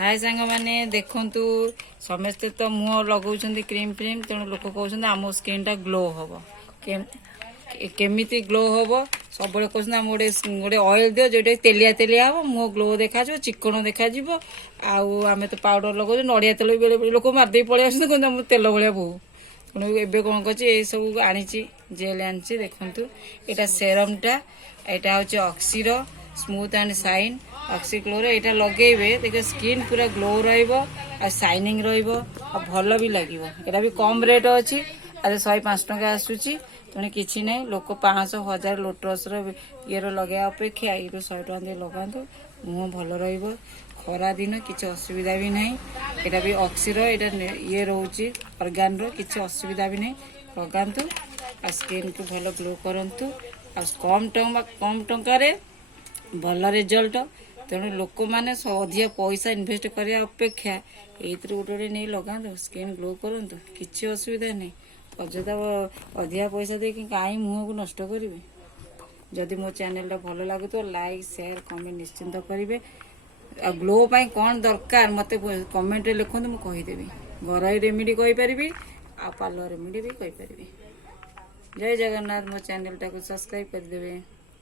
हाय सांग मैंने देखु समस्ते तो मुह लगौं क्रीम फ्रीम तेणु लोक कहते आम स्किन टा ग्लो हम केमी ग्लो हम सब कहते आम गोटे गोटे ऑयल दियो जो तेलिया तेलिया हम मुह ग्लो देखा चिकन देखा आम तो पाउडर लगो नड़िया तेल बेले बेले लोक मारदे पलि आस तेल भाया बहु तेणु एवं कौन कर सब आनी जेल आनी देखु यहाँ सेरमटा यहाँ हूँ ऑक्सीर स्मूथ एंड शाइन ऑक्सी ग्लोर यहाँ लगे देखिए स्किन पूरा ग्लो रईनिंग भल भी लगे यहाँ भी कम रेट अच्छी अरे 105 टंका आसूची तेणु किसी ना लोक 500,000 लोटस ये लगे अपेक्षा ये 100 टका दे लगातु मुह भल खरा दिन किसी असुविधा भी ना यहाँ भी ऑक्सीर ये रोचे ऑर्गान रो किसी असुविधा भी नहीं लगातु आ स्किन को भल ग्लो करंतु आ कम टंकार भल रिजल्ट तेणु लोक मैंने अधिक पैसा इन्वेस्ट करने अपेक्षा ये गोटे गोटे नहीं लगातु स्किन ग्लो करूँ किसी असुविधा नहीं अଯଥା अधिक पैसा देकी कहीं मुह को नष्ट करेंगे जदि मो चैनल भल लगे लाइक शेयर कमेंट निश्चिंत करेंगे आ ग्लो पाई कौन दरकार मत कमेंट लिखते मुझे कहीदेवी घर रेमेडी कहीपरि आ पार्लर रेमेडी भी कहीपरि जय जगन्नाथ मो चैनल टाको सब्सक्राइब करदेवे।